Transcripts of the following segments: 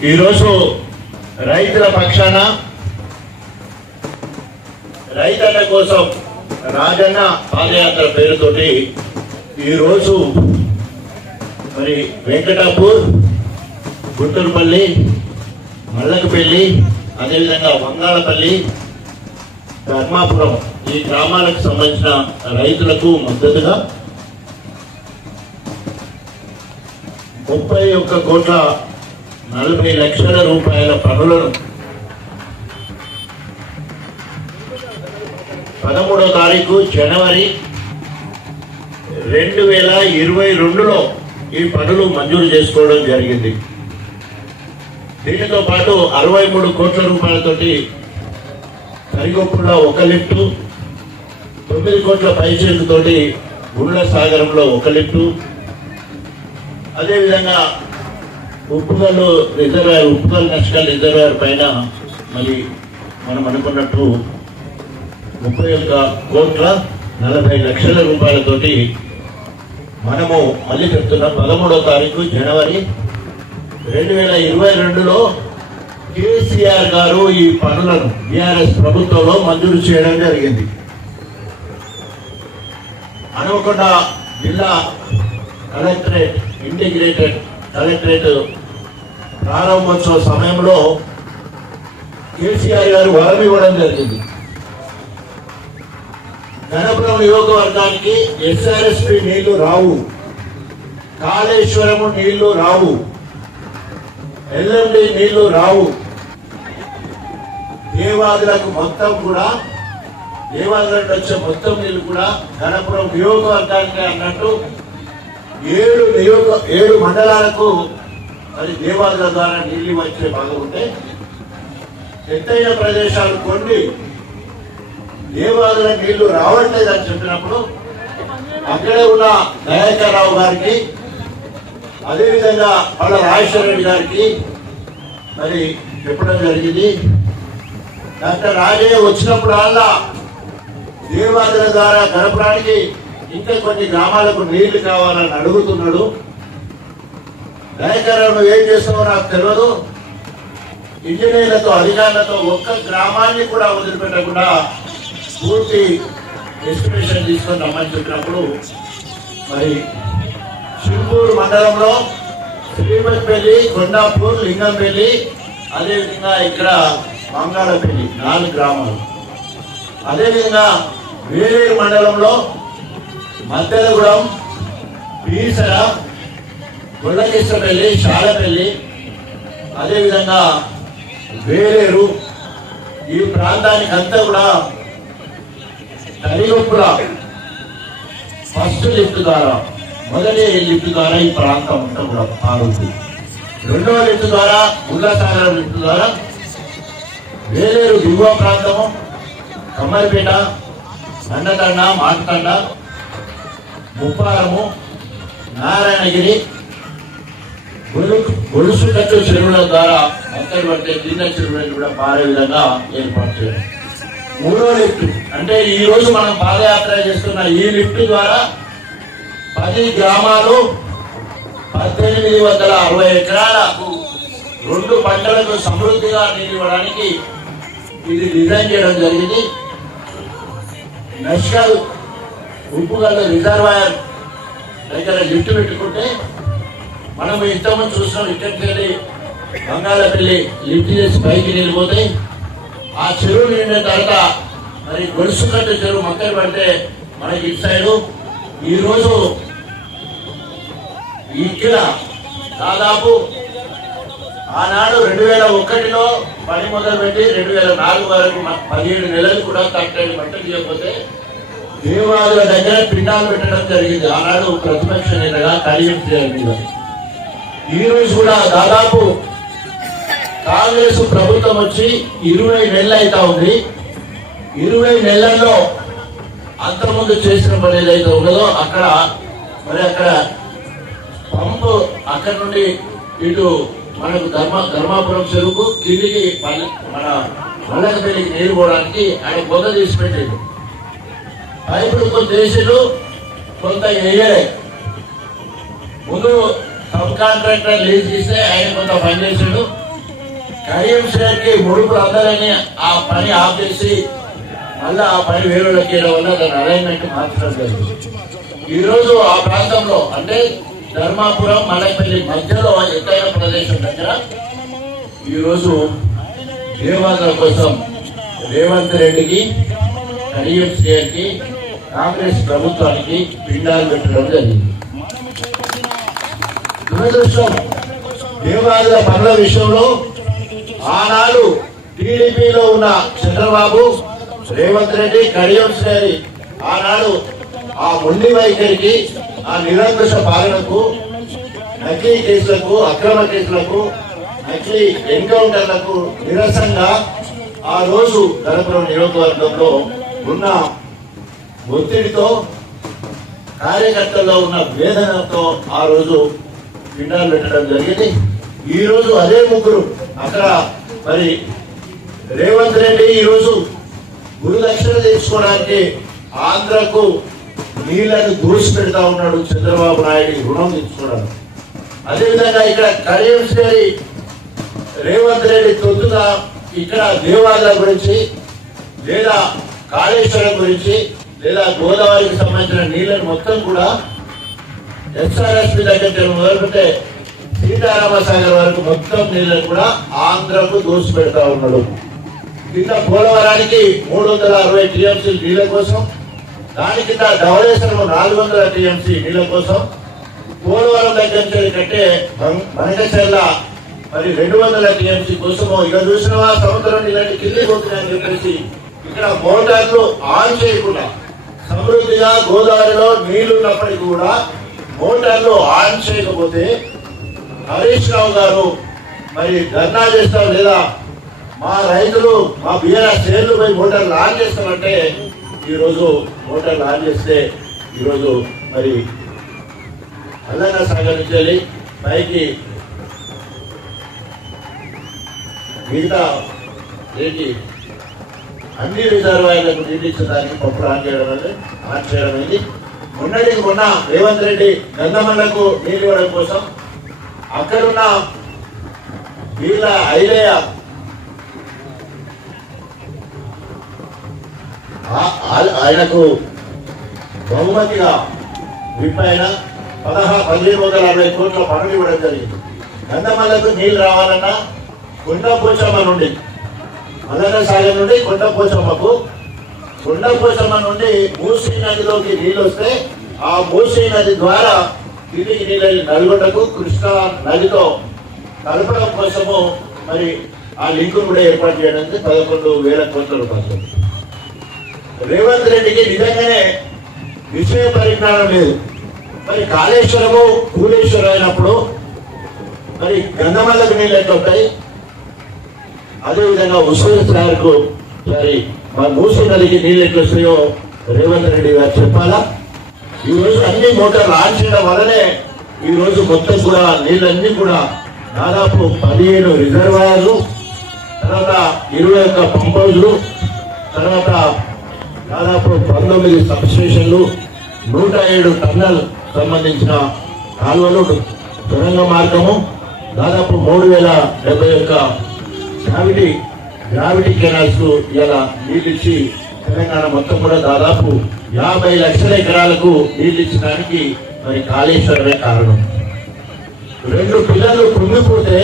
ఈరోజు రైతుల పక్షాన రైతన్న కోసం రాజన్న పాదయాత్ర పేరుతోటి ఈరోజు మరి వెంకటాపూర్ గుంటూరుపల్లి మల్లకపల్లి అదేవిధంగా వంగాళపల్లి ధర్మాపురం ఈ గ్రామాలకు సంబంధించిన రైతులకు మద్దతుగా ముప్పై ఒక్క కోట్ల నలభై లక్షల రూపాయల పనులను పదమూడో తారీఖు జనవరి రెండు వేల ఇరవై రెండులో ఈ పనులు మంజూరు చేసుకోవడం జరిగింది. దీనితో పాటు అరవై మూడు కోట్ల రూపాయలతోటి సరిగొప్పులో ఒక లిఫ్టు తొమ్మిది కోట్ల పైచేతుతోటి గుండ్ల సాగరంలో ఒక లిఫ్టు. అదేవిధంగా ఉప్పుగల్లు రిజర్వాయర్ ఉప్పుగల్ నష్కల్ రిజర్వాయర్ పైన మరి మనం అనుకున్నట్టు ముప్పై ఒక్క కోట్ల నలభై లక్షల రూపాయలతోటి మనము మళ్ళీ చెప్తున్న పదమూడో తారీఖు జనవరి రెండు వేల ఇరవై రెండులో కేసీఆర్ గారు ఈ పనులను బీఆర్ఎస్ ప్రభుత్వంలో మంజూరు చేయడం జరిగింది. హనుమకొండ జిల్లా కలెక్టరేట్ ఇంటిగ్రేటెడ్ కలెక్టరేట్ ప్రారంభోత్సవ సమయంలో కేసీఆర్ గారు వరం ఇవ్వడం జరిగింది. గణపురం నియోజకవర్గానికి ఎస్ఆర్ఎస్పి నీళ్ళు రావు. కాళేశ్వరము నీళ్ళు రావు. ఎల్ఎండి నీళ్ళు రావు. దేవాదులకు మొత్తం కూడా దేవాదులకు వచ్చే మొత్తం నీళ్ళు కూడా గణపురం నియోజకవర్గానికి అన్నట్టు ఏడు నియోజక ఏడు మండలాలకు అది దేవాదుల ద్వారా నీళ్ళు వచ్చే భాగం ఉంటే ఎత్తైన ప్రదేశాలు కొన్ని దేవాదుల నీళ్ళు రావట్లేదని చెప్పినప్పుడు అక్కడే ఉన్న దయాకర్రావు గారికి అదేవిధంగా వాళ్ళ రాజేశ్వర రెడ్డి గారికి మరి చెప్పడం జరిగింది. డాక్టర్ రాజయ్య వచ్చినప్పుడు అలా దేవాదుల ద్వారా గడపడానికి ఇంకా కొన్ని గ్రామాలకు నీళ్ళు కావాలని అడుగుతున్నాడు. దయాకర్రావు ఏం చేస్తావో నాకు తెలియదు ఇంజనీర్లతో అధికారులతో ఒక్క గ్రామాన్ని కూడా వదిలిపెట్టకుండా పూర్తి ఎస్టిమేషన్ తీసుకొని రమ్మని చెప్పినప్పుడు మరి సింగూరు మండలంలో శ్రీమతిపల్లి కొండాపూర్ లింగంపల్లి అదేవిధంగా ఇక్కడ మంగాళపల్లి నాలుగు గ్రామాలు. అదేవిధంగా వేరే మండలంలో మద్దెలగూడెం పీసర గొల్లకృష్ణపల్లి షాలపల్లి అదేవిధంగా వేరేరు ఈ ప్రాంతానికి అంతా కూడా తరిగొప్పుల ఫస్ట్ లిఫ్ట్ ద్వారా మొదటి లిఫ్ట్ ద్వారా ఈ ప్రాంతం అంతా కూడా పాల్గొంది రెండవ లిఫ్ట్ ద్వారా ఉల్లాసాగరం లిఫ్ట్ ద్వారా వేలేరు దిగువ ప్రాంతము కమ్మరిపేట దండతండ మాటతండ ముప్పారము నారాయణగిరి గొలుసు కట్టు చెరువుల ద్వారా అంతటి పడితే చిన్న చెరువులను కూడా పారే విధంగా ఏర్పాటు చేయడం మూడో లిఫ్ట్. అంటే ఈ రోజు మనం పాదయాత్ర చేస్తున్న ఈ లిఫ్ట్ ద్వారా పది గ్రామాలు పద్దెనిమిది వందల అరవై ఎకరాలకు రెండు పంటలకు సమృద్ధిగా నీళ్ళు ఇవ్వడానికి ఇది డిజైన్ చేయడం జరిగింది. నష్కల్ ఉప్పుగల్ల రిజర్వాయర్ దగ్గర లిఫ్ట్ పెట్టుకుంటే మనం ఎంతోమంది చూస్తున్నాం ఇక్కడికి బంగాళపల్లి లిఫ్ట్ చేసి పైకి వెళ్ళిపోతే ఆ చెరువు నిండిన తర్వాత మరి గొలుసు కట్టే చెరువు మొక్కలు పడితే మనకి ఇటు సైడు ఈరోజు ఇక్కడ దాదాపు ఆనాడు రెండు వేల ఒకటిలో పని మొదలుపెట్టి రెండు వేల నాలుగు వరకు పదిహేడు నెలలు కూడా కట్టడి బట్టలు చేయకపోతే దేవాలయ దగ్గర పిండాలు పెట్టడం జరిగింది. ఆనాడు ప్రతిపక్ష నేతగా కలిగి మీద ఈ కూడా దాదాపు కాంగ్రెస్ ప్రభుత్వం వచ్చి ఇరవై నెలలు అవుతా ఉంది. ఇరవై నెలల్లో అంతకుముందు చేసిన పని ఏదైతే ఉన్నదో అక్కడ మరి అక్కడ పంపు అక్కడ నుండి ఇటు మనకు ధర్మ ధర్మాపురం చెరువుకు కిందికి మన మల్లకపల్లికి నీరు పోవడానికి ఆయన బొద తీసి పెట్టాడు. పైపులు కొంత వేసాడు కొంత వేయలే. ముందు సబ్ కాంట్రాక్టర్ లీజ్ ఇస్తే ఆయన కొంత పని చేసాడు కరీం కి ముడుపులు అందరని ఆ పని ఆపేసి మళ్ళీ ఆ పని వేరులకి వల్ల దాని అలైన్మెంట్ మార్చడం జరిగింది. ఈరోజు ఆ ప్రాంతంలో అంటే ధర్మాపురం మలైపల్లి మధ్యలో ఎత్తైన ప్రదేశం దగ్గర ఈరోజు రోజు కోసం రేవంత్ రెడ్డికి కడియం కి కాంగ్రెస్ ప్రభుత్వానికి పిండాలు పెట్టడం జరిగింది. దురదృష్టం. దేవాలయ పనుల విషయంలో ఆనాడు టీడీపీలో ఉన్న చంద్రబాబు రేవంత్ రెడ్డి కడియం శ్రేణి ఆనాడు ఆ మొండి వైఖరికి ఆ నిరంకుశ పాలనకు నకిలీ కేసులకు అక్రమ కేసులకు నకిలీ ఎన్కౌంటర్లకు నిరసనగా ఆ రోజు ధనపురం నియోజకవర్గంలో ఉన్న ఒత్తిడితో కార్యకర్తల్లో ఉన్న వేదనతో ఆ రోజు పిండాలు పెట్టడం జరిగింది. ఈరోజు అదే ముగ్గురు. అక్కడ మరి రేవంత్ రెడ్డి ఈ రోజు గురుదక్షిణ తీసుకోవడానికి ఆంధ్రకు నీళ్ళను దూసి పెడతా ఉన్నాడు చంద్రబాబు నాయుడు రుణం తీసుకోవడానికి అదేవిధంగా ఇక్కడ కరీం శ్రేణి రేవంత్ రెడ్డి తొద్దుగా ఇక్కడ దేవాలయాల గురించి లేదా కాళేశ్వరం గురించి లేదా గోదావరికి సంబంధించిన నీళ్ళని మొత్తం కూడా ఎస్ఆర్ఎస్పి దగ్గర నుంచి మొదలుపెట్టే సీతారామ సాగర్ వరకు మొత్తం నీళ్ళను కూడా ఆంధ్రకు దోసి పెడతా ఉన్నాడు. కింద పోలవరానికి మూడు వందల అరవై టీఎంసీ నీళ్ళ కోసం దాని కింద ధవళేశ్వరం నాలుగు వందల టీఎంసీ నీళ్ళ కోసం పోలవరం దగ్గర నుంచి కట్టే మనకచెర్ల మరి రెండు వందల టీఎంసీ కోసము ఇక చూసినవా? సముద్రం ఇలాంటి కింది పోతున్నాయని చెప్పేసి ఇక్కడ మోటార్లు ఆన్ చేయకుండా సమృద్ధిగా గోదావరిలో నీళ్ళు ఉన్నప్పటికీ కూడా మోటార్లు ఆన్ చేయకపోతే హరీష్ రావు గారు మరి ధర్నా చేస్తారు లేదా? మా రైతులు మా బీఆర్ చేర్లు పోయి మోటార్లు ఆన్ చేస్తామంటే ఈరోజు మోటార్లు ఆన్ చేస్తే ఈరోజు మరి అల్లంగా సాగర్ నుంచి పైకి మిగతా ఏంటి? అన్ని రిజర్వాయర్లకు నీళ్ళు ఇచ్చడానికి పప్పులు ఆన్ చేయడం అనేది ఆన్ చేయడం అయింది మొన్నటికి మొన్న రేవంత్ రెడ్డి గంధమల్లకు నీళ్ళు ఇవ్వడం కోసం అక్కడున్న వీళ్ళ ఐలయ్య. ఆ- ఆయనకు బహుమతిగా విప్ అయిన పదహా పదిహేను వందల అరవై కోట్ల పనులు ఇవ్వడం జరిగింది. గంధమల్లకు నీళ్ళు రావాలన్నా కొండపోచమ్మ నుండి మదన సాగర్ నుండి కొండపోచమ్మకు కొండపోచమ్మ నుండి మూసీ నదిలోకి నీళ్ళు వస్తే ఆ మూసీ నది ద్వారా తిరిగి నీళ్ళని నల్గొండకు కృష్ణా నదితో కలపడం కోసము మరి ఆ లింకు కూడా ఏర్పాటు చేయడానికి పదకొండు వేల కోట్ల రూపాయలు రేవంత్ రెడ్డికి నిజంగానే విషయ పరిజ్ఞానం లేదు. మరి కాళేశ్వరము కూలేశ్వరం అయినప్పుడు మరి గంధమల్లకు నీళ్ళు ఎట్లా ఉంటాయి? అదేవిధంగా ఉస్మాన్ సార్కు మరి మా మూసీ నదికి నీళ్ళు ఎట్లు వస్తాయో రేవంత్ రెడ్డి గారు చెప్పాలా? ఈ రోజు అన్ని మోటార్లు ఆన్ చేయడం వల్లనే ఈరోజు మొత్తం కూడా నీళ్ళన్నీ కూడా దాదాపు పదిహేను రిజర్వాయర్లు తర్వాత ఇరవై ఒక్క పంపౌజులు తర్వాత దాదాపు పంతొమ్మిది సబ్స్టేషన్లు నూట ఏడు టన్నల్ సంబంధించిన కాలువలు సొరంగ మార్గము దాదాపు మూడు వేల డెబ్బై ఒక్క క్యావిటీ గ్రావిటీ కెనాల్స్ ఇలా నీళ్ళిచ్చి తెలంగాణ మొత్తం కూడా దాదాపు యాభై లక్షల ఎకరాలకు నీళ్ళు ఇచ్చడానికి మరి కాళేశ్వరమే కారణం. రెండు పిల్లలు కుంగిపోతే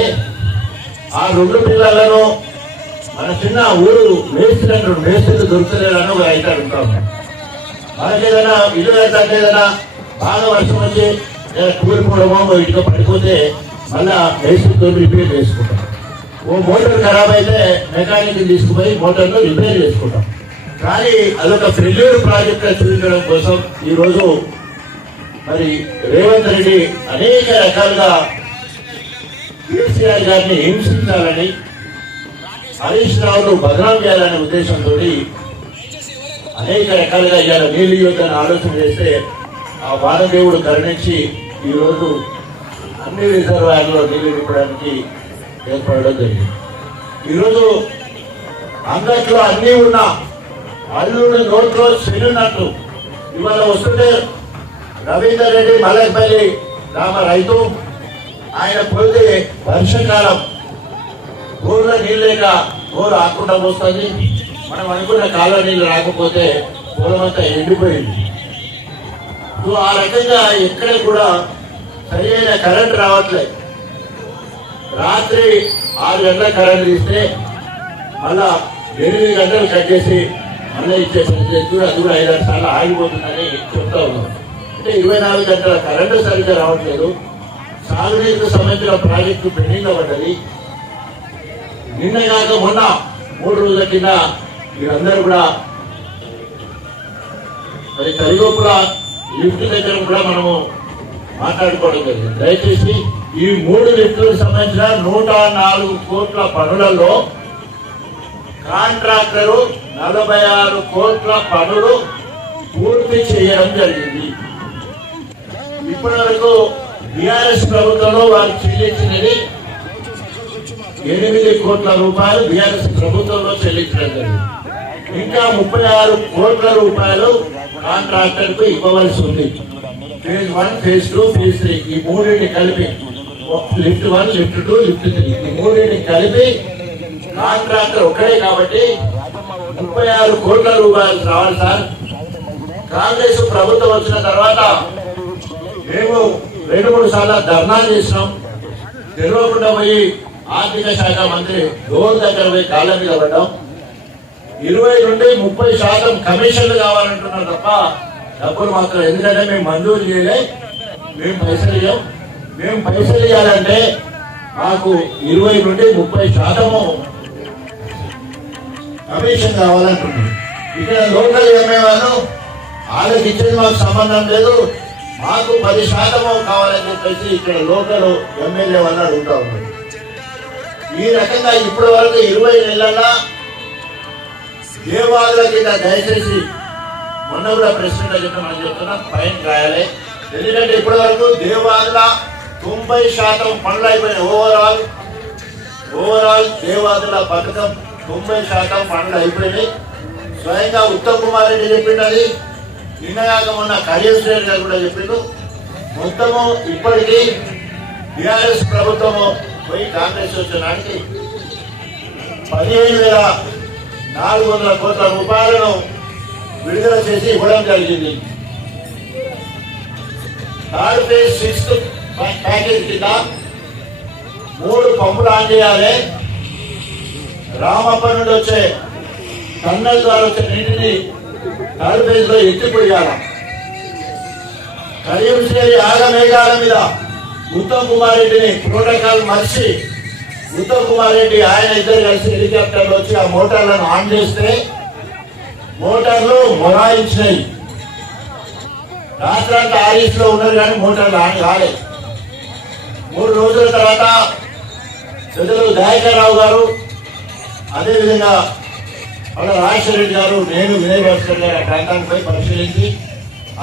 ఆ రెండు పిల్లలను మన చిన్న ఊరు మేస్త్రి మేస్తులు దొరుకుతలేదని ఒక అయితే అంటాం మనకేదైనా ఇల్లు అయితే ఏదైనా బాగా వర్షం వచ్చి కూలిపోవడమో ఇటుక పడిపోతే మళ్ళా మేస్తులతో రిపేర్ చేసుకుంటాం. ఓ మోటార్ ఖరాబ్ అయితే మెకానిక్ తీసుకుపోయి మోటార్ను రిపేర్ చేసుకుంటాం. కానీ అదొక ఫెయిల్యూర్ ప్రాజెక్ట్ చూపించడం కోసం ఈరోజు మరి రేవంత్ రెడ్డి అనేక రకాలుగా కేసీఆర్ గారిని హింసించాలని హరీష్ రావును బదనాం చేయాలనే ఉద్దేశంతో అనేక రకాలుగా ఇవాళ నీళ్ళు యుద్ధని ఆలోచన చేస్తే ఆ వానదేవుడు కరుణించి ఈరోజు అన్ని రిజర్వాయర్లో నీళ్ళు నింపడానికి ఏర్పడడం జరిగింది. ఈరోజు అంగట్లో అన్నీ ఉన్నా అల్లుడు నోట్లో చెల్లినట్టు ఇవాళ వస్తుంటే రవీందర్ రెడ్డి మలక్పల్లి గ్రామ రైతు ఆయన పోతే వర్షకాలం. ఊర్లో నీళ్ళు లేక ఊరు ఆకుండా పోస్తుంది. మనం అనుకున్న కాలువ నీళ్ళు రాకపోతే పొలమంతా ఎండిపోయింది. సో ఆ రకంగా ఎక్కడ కూడా సరైన కరెంట్ రావట్లేదు. రాత్రి ఆరు గంటల కరెంట్ తీస్తే మళ్ళా ఎనిమిది గంటలు కట్ చేసి మళ్ళీ ఇచ్చే పరిస్థితి కూడా అది కూడా ఐదారు సార్లు ఆగిపోతుందని చెప్తా ఉన్నాం. అంటే ఇరవై నాలుగు గంటల కరెంటు సరిగ్గా రావట్లేదు. సాగునీరుకు సంబంధించిన ప్రాజెక్టు పెండింగ్ పడ్డది. నిన్న కాక మొన్న మూడు రోజుల కింద మీరందరూ కూడా మరి కలిగొప్పుల లిఫ్ట్ దగ్గర కూడా మనము మాట్లాడుకోవడం జరిగింది. దయచేసి ఈ మూడు వ్యక్తులకు సంబంధించిన నూట నాలుగు కోట్ల పనులలో కాంట్రాక్టరు నలభై ఆరు కోట్ల పనులు పూర్తి చేయడం జరిగింది. ఇప్పటి వరకు బీఆర్ఎస్ ప్రభుత్వంలో వారు చెల్లించినది ఎనిమిది కోట్ల రూపాయలు బీఆర్ఎస్ ప్రభుత్వంలో చెల్లించడం జరిగింది. ఇంకా ముప్పై ఆరు కోట్ల రూపాయలు కాంట్రాక్టర్కు ఇవ్వవలసి ఉంది. Phase one phase two phase three ఈ మూడింటిని కలిపి lift one lift two lift three. ఈ మూడింటిని కలిపి కాంట్రాక్టర్ ఒక్కడే కాబట్టి ముప్పై ఆరు కోట్ల రూపాయలు రావాలి సార్. కాంగ్రెస్ ప్రభుత్వం వచ్చిన తర్వాత మేము రెండు మూడు సార్లు ధర్నా చేసినాం. తెలియకుండా పోయి ఆర్థిక శాఖ మంత్రి డోర్ దగ్గర పోయి కాళ్ళ మీద పడ్డాం. ఇరవై నుండి ముప్పై శాతం కమిషన్లు కావాలంటున్నారు తప్ప డబ్బులు మాత్రం ఎందుకంటే మేము మంజూరు చేయలే మేము పైసలు ఇవ్వం మేము పైసలు ఇవ్వాలంటే మాకు ఇరవై నుండి ముప్పై శాతము కమిషన్ కావాలంటున్నారు ఇక్కడ లోకల్ ఎమ్మెల్యేలు వాళ్ళకి ఇచ్చేది మాకు సంబంధం లేదు. మాకు పది శాతము కావాలని చెప్పేసి ఇక్కడ లోకల్ ఎమ్మెల్యే వాళ్ళు అడుగుతా ఉన్నారు. ఈ రకంగా ఇప్పటి వరకు ఇరవై నెలల దేవాదుల కింద దయచేసి మొన్న కూడా ప్రెసిడెంట్ చెప్పిన చెప్తున్నా. ఫైన్ రాయాలి. ఎందుకంటే ఇప్పటి వరకు దేవాదుల తొంభై శాతం పనులు అయిపోయినాయి. ఓవరాల్ ఓవరాల్ దేవాదుల పథకం తొంభై శాతం పనులు అయిపోయినాయి. స్వయంగా ఉత్తమ్ కుమార్ రెడ్డి చెప్పిండది. నిన్నగాక మొన్న కళ్యాణ్ శ్రేణి గారు కూడా చెప్పిండు. మొత్తము ఇప్పటికీ బీఆర్ఎస్ ప్రభుత్వము పోయి కాంగ్రెస్ వచ్చినానికి పదిహేను వేల నాలుగు వందల కోట్ల రూపాయలను విడుదల చేసి ఇవ్వడం జరిగింది. థర్డ్ ఫేజ్ సిక్స్త్ ప్యాకేజ్ కింద మూడు పంపులు ఆన్ చేయాలి. రామప్ప నుండి వచ్చే టన్నల్ ద్వారా వచ్చే నీటిని థర్డ్ ఫేజ్లో ఎత్తిపోయాల కరీం శ్రేణి ఆగమేఘాల మీద ఉత్తమ్ కుమార్ రెడ్డిని ప్రోటోకాల్ మర్చి ఉత్తమ్ కుమార్ రెడ్డి ఆయన ఇద్దరు కలిసి హెలికాప్టర్లు వచ్చి ఆ మోటార్లను ఆన్ చేస్తే మోటార్లు మొరాయించినాయి. రాత్రంతా ఆర్ఎస్లో ఉన్నారు కానీ మోటార్లు ఆన్ కాలేదు. మూడు రోజుల తర్వాత పెద్దలు దయాకర్రావు గారు అదేవిధంగా మన రాజశేఖర రెడ్డి గారు నేను వినయభాస్కర్ గారు ఆ ప్రాంతానికి పరిశీలించి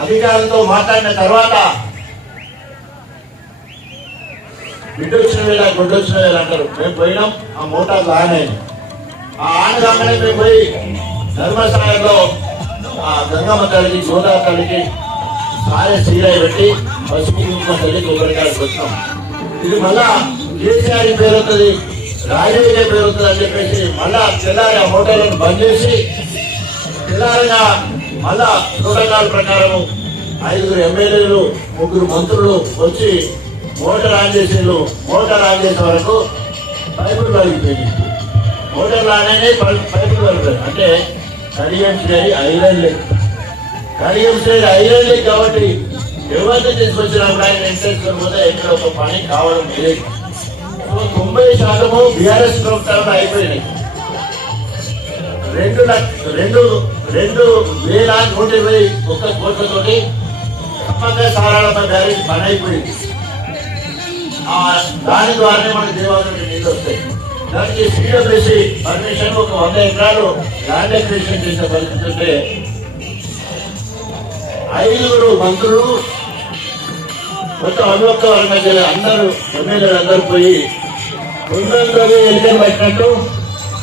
అధికారులతో మాట్లాడిన తర్వాత బిడ్డ వచ్చిన వేళ గుడ్డు వచ్చిన వేళ అంటారు. మేము పోయినాం ఆ మోటార్ ఆన్ అయింది. ఆ ఆన్ కాగానే మేము పోయి ధర్మస్థానంలో ఆ గంగమ్మ తల్లికి గోదావరి తల్లికి సారే సీరై పెట్టి పసుపు కుంకుమ తల్లి కొబ్బరికాయలు వచ్చినాం ఇది మళ్ళా కేసీఆర్ పేరు వస్తుంది రాజకీయ పేరు వస్తుంది అని చెప్పేసి మళ్ళా తెల్లారి ఆ బంద్ చేసి తెల్లారిగా మళ్ళా ప్రోటోకాల్ ప్రకారం ఐదుగురు ఎమ్మెల్యేలు ముగ్గురు మంత్రులు వచ్చి మోటార్ ఆన్ చేసేళ్ళు మోటార్ ఆన్ చేసే వరకు పైపులు పగిలిపోయింది మోటార్ ఆనే పైపులు పగిలిపోయింది అంటే కడియం చేరి ఐరన్ లేదు కడియం చేరి ఐరన్ లేదు కాబట్టి ఎవరిని తీసుకొచ్చినప్పుడు ఆయన ఇంట్రెస్ట్ పోతే ఇక్కడ ఒక పని కావడం లేదు. సో తొంభై శాతము బీఆర్ఎస్ ప్రభుత్వంలో అయిపోయినాయి. రెండు లక్ష రెండు రెండు వేల నూట ఇరవై ఒక్క కోట్లతోటి తప్పక సారాలపై బ్యారేజ్ పని అయిపోయింది. దాని ద్వారానే మనకి దేవాలయం నీళ్ళు వస్తాయి. దానికి సీఎం చేసి పర్మిషన్ ఒక వంద ఎకరాలు ల్యాండ్ అక్విజిషన్ చేసే పరిస్థితి ఉంటే ఐదుగురు మంత్రులు మొత్తం అనుభవ వర్గం అందరూ ఎమ్మెల్యేలు అందరూ పోయి తొందరగా ఎన్నికలు పెట్టినట్టు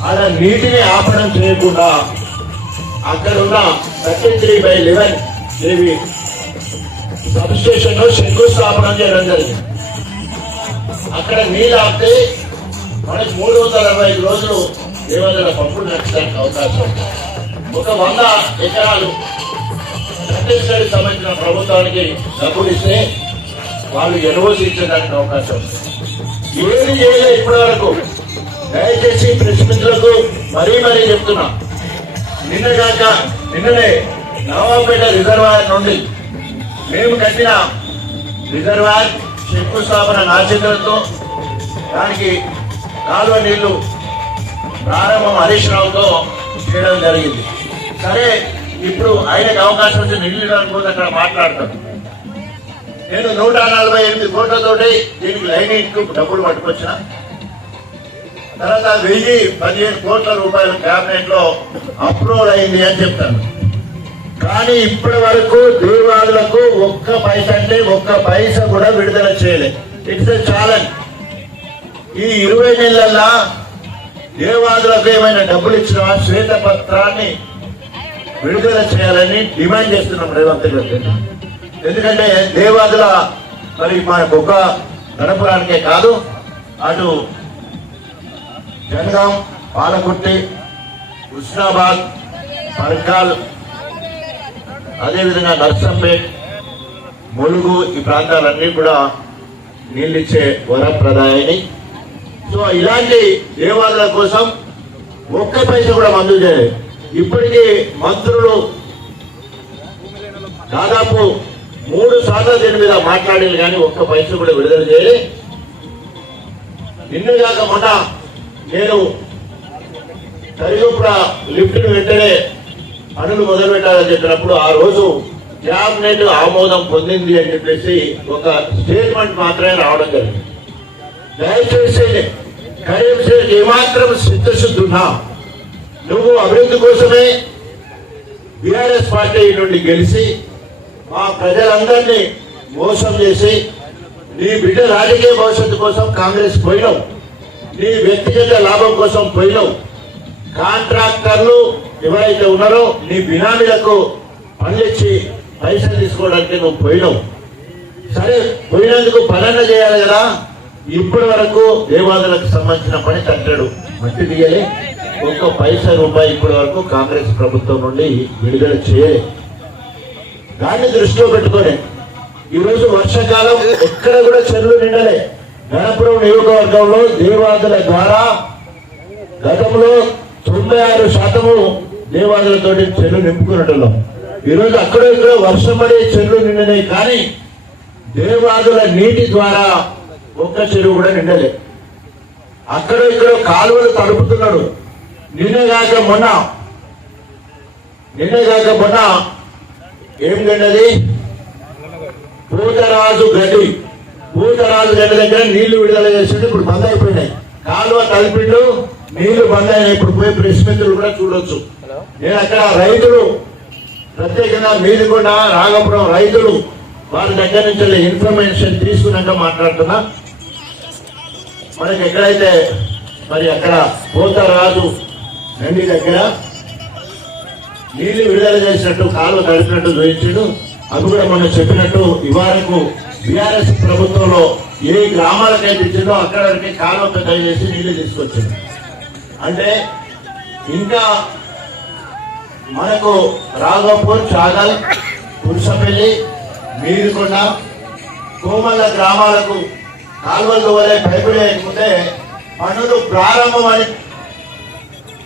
అలా నీటిని ఆపడం చేయకుండా అక్కడ ఉన్న thirty three by eleven Devi substation శంకుస్థాపన చేయడం జరిగింది. అక్కడ నీళ్ళు ఆపితే మనకి మూడు వందల అరవై ఐదు రోజులు దేవాలయాల పంపులు నచ్చడానికి అవకాశం ఒక వంద ఎకరాలు ఛత్తీస్గఢ్ సంబంధించిన ప్రభుత్వానికి డబ్బులు ఇస్తే వాళ్ళు ఎన్ఓసి ఇచ్చేదానికి అవకాశం ఏది చేయలే ఇప్పటి వరకు దయచేసి ప్రెస్ మిత్రులకు మరీ మరీ చెప్తున్నా. నిన్నగాక నిన్ననే నవాపేట రిజర్వాయర్ నుండి మేము కట్టిన రిజర్వాయర్ శంకుస్థాపన నాచకులతో దానికి కాలువ నీళ్ళు ప్రారంభం హరీష్ రావుతో చేయడం జరిగింది. సరే ఇప్పుడు ఆయనకు అవకాశం వచ్చి నీళ్ళు ఇవ్వడానికి పోతే అక్కడ మాట్లాడతాం. నేను నూట నలభై ఎనిమిది కోట్లతోటి దీనికి లైన్ ఇంట్లో డబ్బులు పట్టుకొచ్చిన. తర్వాత వెయ్యి పదిహేను కోట్ల రూపాయల క్యాబినెట్లో అప్రూవల్ అయింది అని చెప్తాను. కానీ ఇప్పటి వరకు దేవాళ్ళకు ఒక్క పైస అంటే ఒక్క పైస కూడా విడుదల చేయలేదు ఇట్స్ ఛాలెంజ్ ఈ ఇరవై నెలల్లో దేవాదులకు ఏమైనా డబ్బులు ఇచ్చిన శ్వేతపత్రాన్ని విడుదల చేయాలని డిమాండ్ చేస్తున్నాం రేవంత్ రెడ్డి ఎందుకంటే దేవాదుల మరి మన ఒక గణపురానికే కాదు అటు జనగాం పాలకుర్తి హుస్నాబాద్ పర్కాల్ అదేవిధంగా నర్సంపేట్ ములుగు ఈ ప్రాంతాలన్నీ కూడా నీళ్ళిచ్చే వరప్రదాయని సో ఇలాంటి దేవాలయాల కోసం ఒక్క పైస కూడా మంజూరు చేయలేదు. ఇప్పటికీ మంత్రులు దాదాపు మూడు సార్లు దీని మీద మాట్లాడారు కానీ ఒక్క పైసలు కూడా విడుదల చేయలే. నిన్నగాక మొన్న నేను సరిగొప్పుడ లిఫ్ట్ను వెంటనే పనులు మొదలు పెట్టాలని చెప్పినప్పుడు ఆ రోజు క్యాబినెట్ ఆమోదం పొందింది అని చెప్పేసి ఒక స్టేట్మెంట్ మాత్రమే రావడం జరిగింది. దయచేసి కరీం ఏమాత్రం సిద్ధశుద్ధున్నా నువ్వు అభివృద్ధి కోసమే బీఆర్ఎస్ పార్టీ నుండి గెలిచి మా ప్రజలందరినీ మోసం చేసి నీ బిడ్డ రాజకీయ భవిష్యత్తు కోసం కాంగ్రెస్ పోయినావు. నీ వ్యక్తిగత లాభం కోసం పోయినావు. కాంట్రాక్టర్లు ఎవరైతే ఉన్నారో నీ బినామీలకు పనులిచ్చి పైసలు తీసుకోవడానికి నువ్వు పోయినావు. సరే పోయినందుకు పనన్న చేయాలి కదా. ఇప్పటి వరకు దేవాదులకు సంబంధించిన పని కట్టాడు మట్టి తీయలే. ఒక్క పైసా రూపాయి ఇప్పటి వరకు కాంగ్రెస్ ప్రభుత్వం నుండి విడుదల చేయలే. దాన్ని దృష్టిలో పెట్టుకొని ఈరోజు వర్షాకాలం ఎక్కడ కూడా చెరువులు నిండలే. గణపురం నియోజకవర్గంలో దేవాదుల ద్వారా గతంలో తొంభై ఆరు శాతము దేవాదులతో చెరువు నింపుకున్నట్టున్నాం. ఈరోజు అక్కడ ఇక్కడ వర్షం పడే చెరువులు నిండినాయి కానీ దేవాదుల నీటి ద్వారా ఒక్క చెరువు కూడా నిండలే. అక్కడ ఇక్కడ కాలువలు తడుపుతున్నాడు. నిన్నగాక మొన్న నిన్నగాక మొన్న ఏం గండది పూతరాజు గడ్డి. పూతరాజు గడ్డి దగ్గర నీళ్ళు విడుదల చేసిండు ఇప్పుడు బంద్ అయిపోయినాయి. కాలువ కలిపిండు నీళ్ళు బంద్ అయినాయి. ఇప్పుడు పోయి ప్రెస్ మిత్రులు కూడా చూడొచ్చు. నేను అక్కడ రైతులు ప్రత్యేకంగా మీదికొండ రాగపురం రైతులు వారి దగ్గర నుంచి ఇన్ఫర్మేషన్ తీసుకున్నాక మాట్లాడుతున్నా. మనకి ఎక్కడైతే మరి అక్కడ పోతరాజు నంది దగ్గర నీళ్ళు విడుదల చేసినట్టు కాళ్ళు కడిపినట్టు చూపించాడు అది కూడా మొన్న చెప్పినట్టు ఇవాళకు బీఆర్ఎస్ ప్రభుత్వంలో ఏ గ్రామాలకైతే ఇచ్చిందో అక్కడ వరకే కాలువ పెద్ద చేసి నీళ్ళు తీసుకొచ్చింది అంటే ఇంకా మనకు రాఘవపూర్ చాగల్ పురుషపల్లి మీరుకొండ కోమల గ్రామాలకు కాలువలు వలె పైపు వేయకుంటే పనులు ప్రారంభమని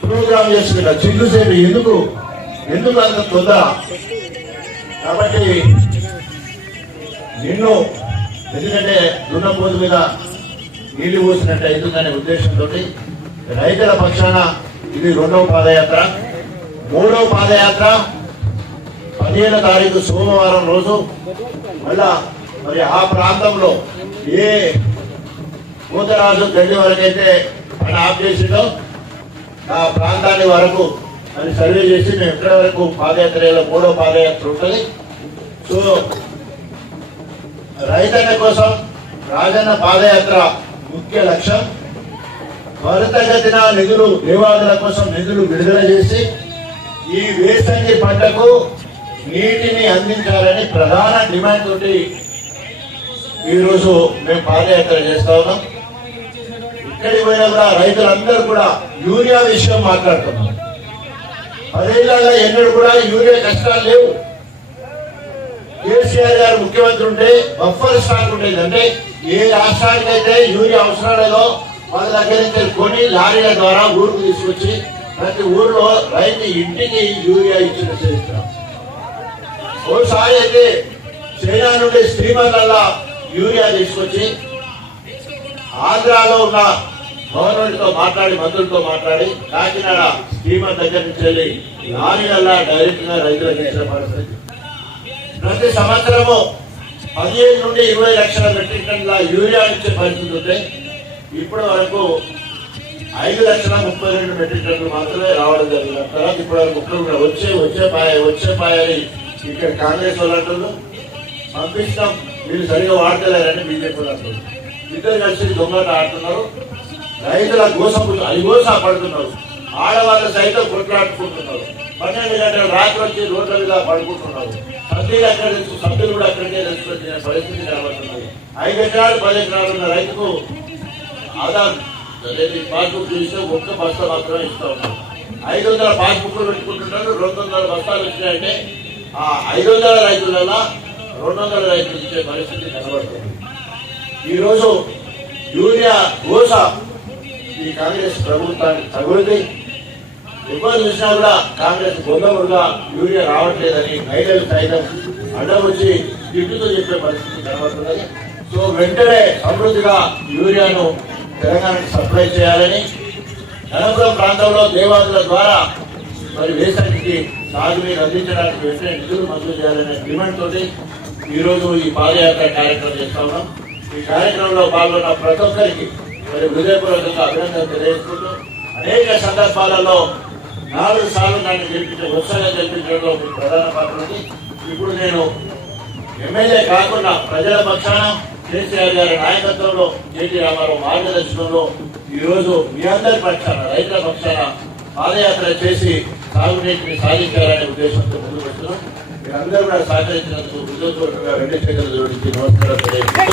ప్రోగ్రామ్ చేసుకున్నారు చిల్లుసేపు ఎందుకు? ఎందుకు అంత తొందర కాబట్టి నిన్ను ఎందుకంటే దున్నపోతు మీద నీళ్ళు పోసినట్టు అవుతుందనే ఉద్దేశంతో రైతుల పక్షాన ఇది రెండవ పాదయాత్ర. మూడవ పాదయాత్ర పదిహేను తారీఖు సోమవారం రోజు. మళ్ళా మరి ఆ ప్రాంతంలో ఏ కూతరాజు గడ్డి వరకైతే పని ఆఫ్ చేసిందో ఆ ప్రాంతాన్ని వరకు అని సర్వే చేసి మేము ఇక్కడ వరకు పాదయాత్రలో మూడో పాదయాత్ర ఉంటుంది. సో రైతన్న కోసం రాజన్న పాదయాత్ర ముఖ్య లక్ష్యం. త్వరితగతిన నిధులు దేవాదుల కోసం నిధులు విడుదల చేసి ఈ వేసంగి పంటకు నీటిని అందించాలని ప్రధాన డిమాండ్ తోటి ఈరోజు మేము పాదయాత్ర చేస్తా ఉన్నాం. ఇక్కడికి పోయినా కూడా రైతులందరూ కూడా యూరియా విషయం మాట్లాడుతున్నాం అదేలాగా ఎన్నడూ కూడా యూరియా కష్టాలు లేవు. కేసీఆర్ గారు ముఖ్యమంత్రి ఉంటే బఫర్ స్టాక్ ఉండేది. అంటే ఏ రాష్ట్రానికి అయితే యూరియా అవసరం లేదో వాళ్ళ దగ్గర నుంచి కొని లారీల ద్వారా ఊరుకు తీసుకొచ్చి ప్రతి ఊర్లో రైతు ఇంటికి యూరియా ఇచ్చిన చరిత్ర. ఓసారి అయితే చైనా నుండి స్టీమర్ల యూరియా తీసుకొచ్చి ఆంధ్రాలో ఉన్న గవర్నమెంట్ మాట్లాడి మంత్రులతో మాట్లాడి కాకినాడ స్టీమర్ దగ్గర నుంచి వెళ్ళి లారీలల్లా డైరెక్ట్గా రైతులకు ఇచ్చిన పరిస్థితి. ప్రతి సంవత్సరము పదిహేను నుండి ఇరవై లక్షల మెట్రిక్ టన్ల యూరియా ఇచ్చే పరిస్థితి ఉంటే ఇప్పటి వరకు ఐదు లక్షల ముప్పై రెండు మెట్రిక్ టన్లు మాత్రమే రావడం జరిగింది. తర్వాత ఇప్పటి వరకు ఒక్కరు వచ్చే వచ్చే పాయ వచ్చే పాయని ఇక్కడ కాంగ్రెస్ వాళ్ళు అంటున్నారు. పంపిస్తాం మీరు సరిగా వాడతలేరని బీజేపీ వాళ్ళు అంటున్నారు. ఇద్దరు కలిసి దొంగట ఆడుతున్నారు. రైతుల గోస అది పడుతున్నారు. ఆడవాళ్ళు సైతం కొట్లాడుకుంటున్నారు. పన్నెండు గంటల రాత్రి వచ్చి రోడ్ల మీద పడుకుంటున్నారు. సభ్యులు అక్కడ సభ్యులు కూడా అక్కడికే తెచ్చుకొని పరిస్థితి కనబడుతున్నది. ఐదు ఎకరాలు పది ఎకరాలు ఉన్న రైతుకు ఆధార్ పాస్బుక్ చూస్తే ఒక్క బస్తా మాత్రమే ఇస్తూ ఉన్నారు. ఐదు వందల పాస్బుక్లు పెట్టుకుంటున్నారు రెండు వందల బస్తాలు వచ్చినాయంటే ఆ ఐదు వందల రైతులలో రెండు వందల రైతులు ఇచ్చే పరిస్థితి కనబడుతుంది. ఈరోజు యూరియా గోసా ఈ కాంగ్రెస్ ప్రభుత్వానికి తగులుతాయి. ఎవరు చూసినా కూడా కాంగ్రెస్ బొందముడుగా యూరియా రావట్లేదని మహిళలు సైతం అడ్డం వచ్చి తిట్టుతో చెప్పే పరిస్థితి కనబడుతున్నది. సో వెంటనే సమృద్ధిగా యూరియాను తెలంగాణకు సప్లై చేయాలని ధనపురం ప్రాంతంలో దేవాదుల ద్వారా మరి వేసవికి సాగునీరు అందించడానికి వెంటనే నిధులు మంజూరు చేయాలనే డిమాండ్ తోటి ఈరోజు ఈ పాదయాత్ర కార్యక్రమం చేస్తా ఉన్నాం. ఈ కార్యక్రమంలో పాల్గొన్న ప్రతి ఒక్కరికి మరి హృదయపూర్వకంగా అభినందన తెలియజేసుకుంటూ అనేక సందర్భాలలో నాలుగు సార్లు నన్ను గెలిపించే ఉత్సాహం గెలిపించడంలో మీ ప్రధాన పాత్ర ఉంది ఇప్పుడు నేను ఎమ్మెల్యే కాకుండా ప్రజల పక్షాన కేసీఆర్ గారి నాయకత్వంలో కేటీ రామారావు మార్గదర్శనంలో ఈ రోజు మీ అందరి పక్షాన రైతుల పక్షాన పాదయాత్ర చేసి సాగునీటిని సాధించాలనే ఉద్దేశంతో ముందుకు వస్తున్నాం మీరందరూ కూడా సహకరించినందుకు హృదయపూర్వకంగా రెండు చేతులు జోడించి నమస్కారం